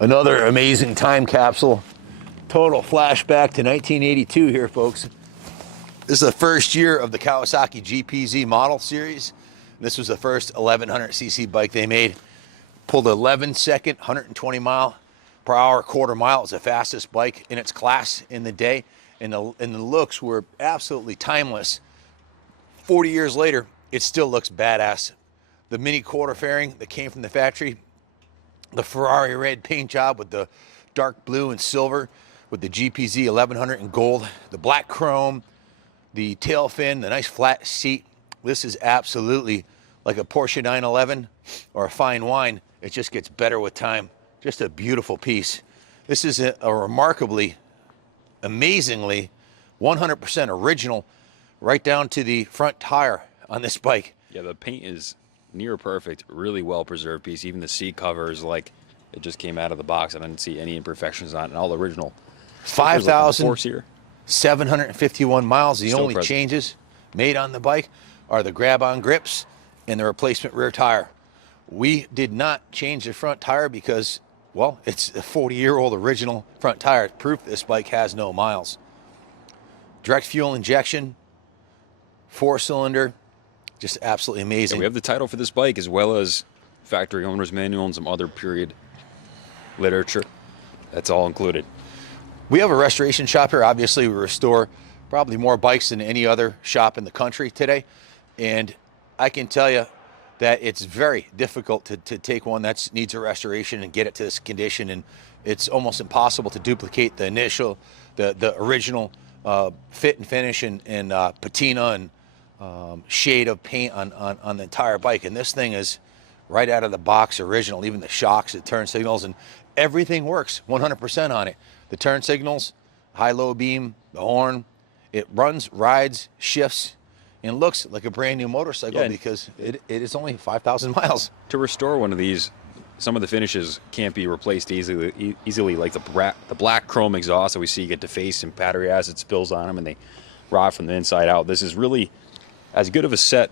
Another amazing time capsule. Total flashback to 1982 here, folks. This is the first year of the Kawasaki GPZ model series. This was the first 1100cc bike they made. Pulled 11-second, 120 mile per hour quarter mile. It was the fastest bike in its class in the day. And the looks were absolutely timeless. 40 years later, it still looks badass. The mini quarter fairing that came from the factory, the Ferrari red paint job with the dark blue and silver, with the GPZ 1100 in gold, the black chrome, the tail fin, the nice flat seat. This is absolutely like a Porsche 911 or a fine wine. It just gets better with time. Just a beautiful piece. This is a remarkably, amazingly 100% original, right down to the front tire on this bike. Yeah, the paint is near perfect, really well preserved piece. Even the seat cover is like it just came out of the box. I didn't see any imperfections on it. And all original. 5,751 miles. The only changes made on the bike are the grab-on grips and the replacement rear tire. We did not change the front tire because, well, it's a 40-year-old original front tire. Proof this bike has no miles. Direct fuel injection, 4-cylinder, just absolutely amazing. Yeah, we have the title for this bike as well as factory owner's manual and some other period literature. That's all included. We have a restoration shop here. Obviously, we restore probably more bikes than any other shop in the country today. And I can tell you that it's very difficult to take one that needs a restoration and get it to this condition. And it's almost impossible to duplicate the initial, the original fit and finish and patina and shade of paint on the entire bike. And this thing is right out of the box original, even the shocks, the turn signals, and everything works 100% on it. The turn signals, high-low beam, the horn, it runs, rides, shifts, and looks like a brand new motorcycle because it is only 5,000 miles. To restore one of these, some of the finishes can't be replaced easily like the black chrome exhaust that we see get defaced and battery acid spills on them and they rot from the inside out. This is really as good of a set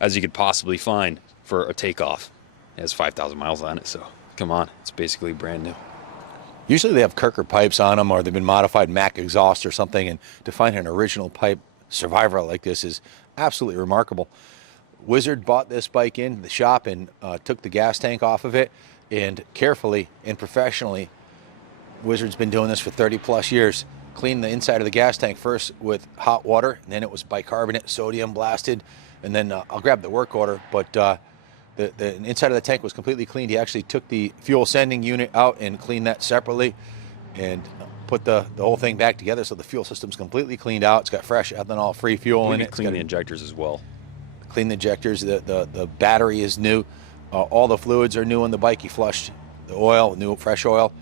as you could possibly find for a takeoff. It has 5,000 miles on it, so come on, it's basically brand new. Usually they have Kirker pipes on them or they've been modified Mack exhaust or something, and to find an original pipe survivor like this is absolutely remarkable. Wizard bought this bike in the shop and took the gas tank off of it, and carefully and professionally, Wizard's been doing this for 30 plus years, cleaned the inside of the gas tank first with hot water, and then it was bicarbonate, sodium blasted, and then I'll grab the work order, but the inside of the tank was completely cleaned. He actually took the fuel sending unit out and cleaned that separately and put the whole thing back together, so the fuel system's completely cleaned out. It's got fresh ethanol-free fuel in it. Clean the injectors as well. Clean the injectors. The battery is new. All the fluids are new on the bike. He flushed the oil, new fresh oil,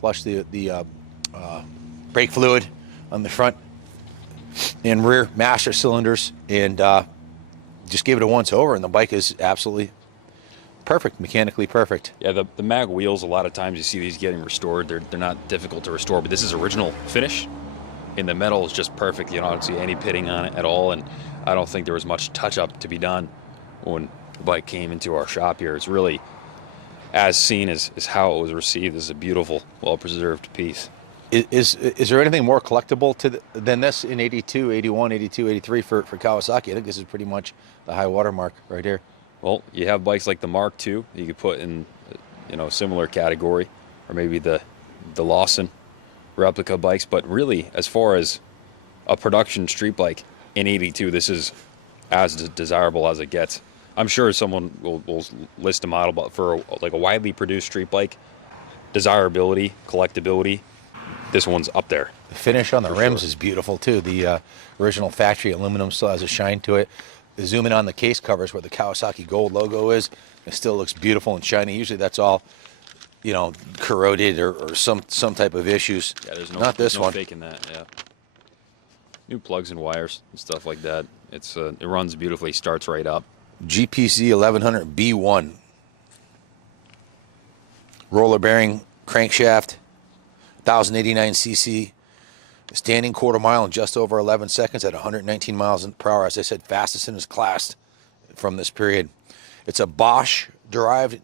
flushed the brake fluid on the front and rear master cylinders, and just gave it a once-over, and the bike is absolutely perfect, mechanically perfect. Yeah, the mag wheels, a lot of times you see these getting restored. They're not difficult to restore, but this is original finish, and the metal is just perfect. You don't see any pitting on it at all, and I don't think there was much touch-up to be done when the bike came into our shop here. It's really as seen as how it was received. This is a beautiful, well-preserved piece. Is there anything more collectible than this in 82, 81, 82, 83 for Kawasaki? I think this is pretty much the high watermark right here. Well, you have bikes like the Mark II you could put in, similar category, or maybe the Lawson replica bikes. But really, as far as a production street bike in 82, this is as desirable as it gets. I'm sure someone will list a model, but for like a widely produced street bike, desirability, collectability, this one's up there. The finish on the rims is beautiful too. The original factory aluminum still has a shine to it. Zoom in on the case covers where the Kawasaki gold logo is. It still looks beautiful and shiny. Usually that's all, corroded or some type of issues. Yeah, there's not this one. Faking that. Yeah. New plugs and wires and stuff like that. It runs beautifully. Starts right up. GPZ1100-B2. Roller bearing crankshaft, 1089cc. Standing quarter mile in just over 11 seconds at 119 miles per hour. As I said, fastest in his class from this period. It's a Bosch-derived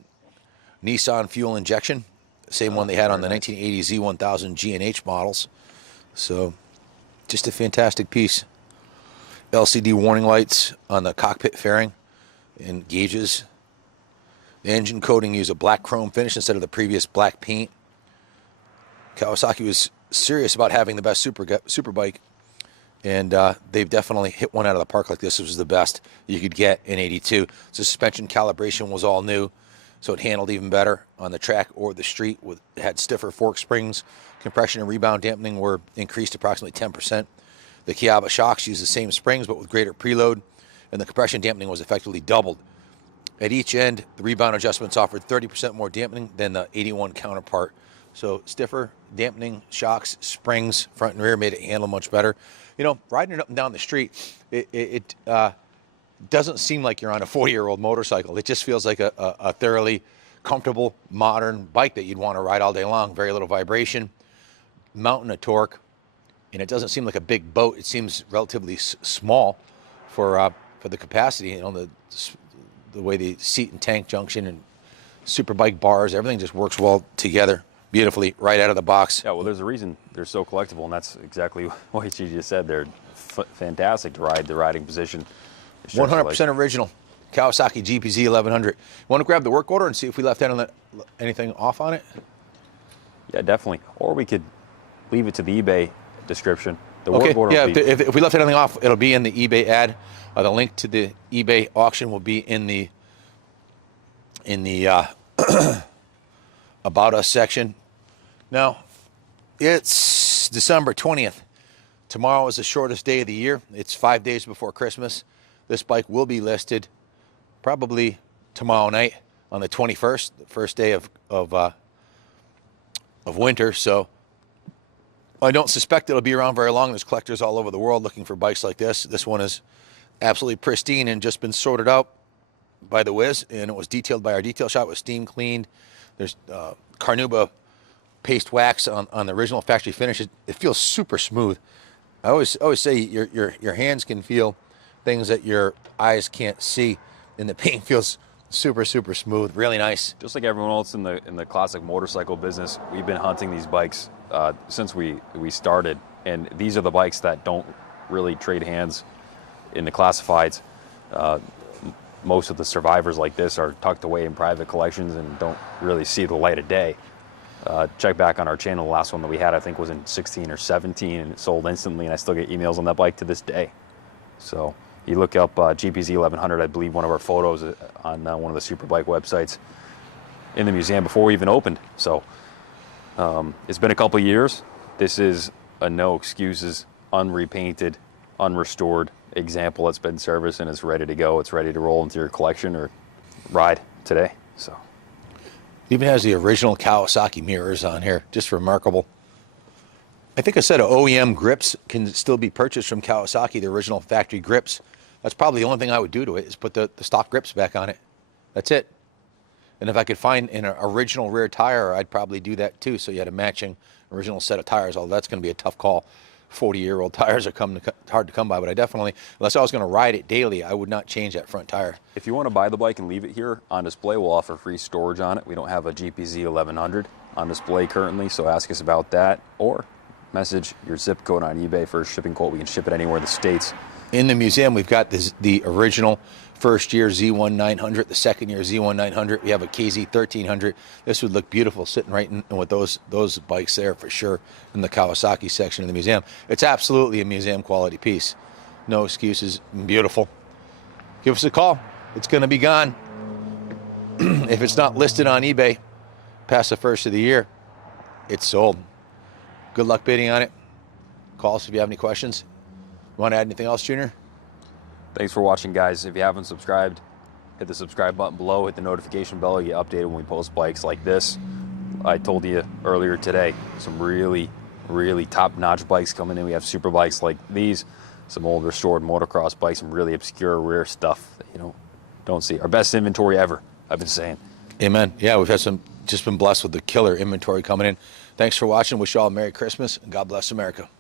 Nissan fuel injection. Same one they had on the 1980 Z1000 G&H models. So just a fantastic piece. LCD warning lights on the cockpit fairing and gauges. The engine coating used a black chrome finish instead of the previous black paint. Kawasaki was serious about having the best super bike, and they've definitely hit one out of the park like this. This was the best you could get in 82. Suspension calibration was all new, so it handled even better on the track or the street. It had stiffer fork springs. Compression and rebound dampening were increased approximately 10%. The Kawasaki shocks used the same springs but with greater preload, and the compression dampening was effectively doubled. At each end, the rebound adjustments offered 30% more dampening than the 81 counterpart. So stiffer, dampening, shocks, springs, front and rear made it handle much better. You know, riding it up and down the street, it doesn't seem like you're on a 40-year-old motorcycle. It just feels like a thoroughly comfortable, modern bike that you'd want to ride all day long. Very little vibration, mountain of torque, and it doesn't seem like a big boat. It seems relatively small for the capacity. You know, the way the seat and tank junction and super bike bars, everything just works well together beautifully right out of the box. Yeah, well, there's a reason they're so collectible, and that's exactly what you just said. They're fantastic to ride the riding position. 100% original Kawasaki GPZ1100. Want to grab the work order and see if we left anything off on it? Yeah, definitely. Or we could leave it to the eBay description. The Okay, work order yeah, will be... if we left anything off, it'll be in the eBay ad. The link to the eBay auction will be in the About Us section. Now, it's December 20th. Tomorrow is the shortest day of the year. It's 5 days before Christmas. This bike will be listed probably tomorrow night on the 21st, the first day of winter. So I don't suspect it'll be around very long. There's collectors all over the world looking for bikes like this. This one is absolutely pristine and just been sorted out by the Wiz, and it was detailed by our detail shop. It was steam cleaned. There's Carnauba paste wax on the original factory finish. It feels super smooth. I always say your hands can feel things that your eyes can't see, and the paint feels super smooth. Really nice. Just like everyone else in the classic motorcycle business, we've been hunting these bikes since we started, and these are the bikes that don't really trade hands in the classifieds. Most of the survivors like this are tucked away in private collections and don't really see the light of day. Check back on our channel. The last one that we had, I think, was in 16 or 17, and it sold instantly, and I still get emails on that bike to this day. So you look up GPZ1100, I believe one of our photos on one of the Superbike websites in the museum before we even opened. So it's been a couple years. This is a no excuses, unrepainted, unrestored example that's been serviced, and it's ready to go. It's ready to roll into your collection or ride today. So it even has the original Kawasaki mirrors on here. Just remarkable. I think a set of OEM grips can still be purchased from Kawasaki, the original factory grips. That's probably the only thing I would do to it, is put the stock grips back on it. That's it. And if I could find an original rear tire, I'd probably do that too. So you had a matching original set of tires, although that's going to be a tough call. 40-year-old tires are hard to come by, but I definitely, unless I was going to ride it daily, I would not change that front tire. If you want to buy the bike and leave it here on display, we'll offer free storage on it. We don't have a GPZ1100 on display currently, so ask us about that, or message your zip code on eBay for a shipping quote. We can ship it anywhere in the States. In the museum, we've got the original first year Z1900, the second year Z1900. We have a KZ1300. This would look beautiful sitting right in with those bikes there for sure in the Kawasaki section of the museum. It's absolutely a museum quality piece. No excuses. Beautiful. Give us a call. It's going to be gone. If it's not listed on eBay past the first of the year, it's sold. Good luck bidding on it. Call us if you have any questions. Want to add anything else, Junior? Thanks for watching, guys. If you haven't subscribed, hit the subscribe button below, hit the notification bell. You get updated when we post bikes like this. I told you earlier today, some really top-notch bikes coming in. We have super bikes like these, some old restored motocross bikes, some really obscure rare stuff that you don't see. Our best inventory ever, I've been saying. Amen. Yeah, we've had just been blessed with the killer inventory coming in. Thanks for watching. Wish you all a Merry Christmas, and God bless America.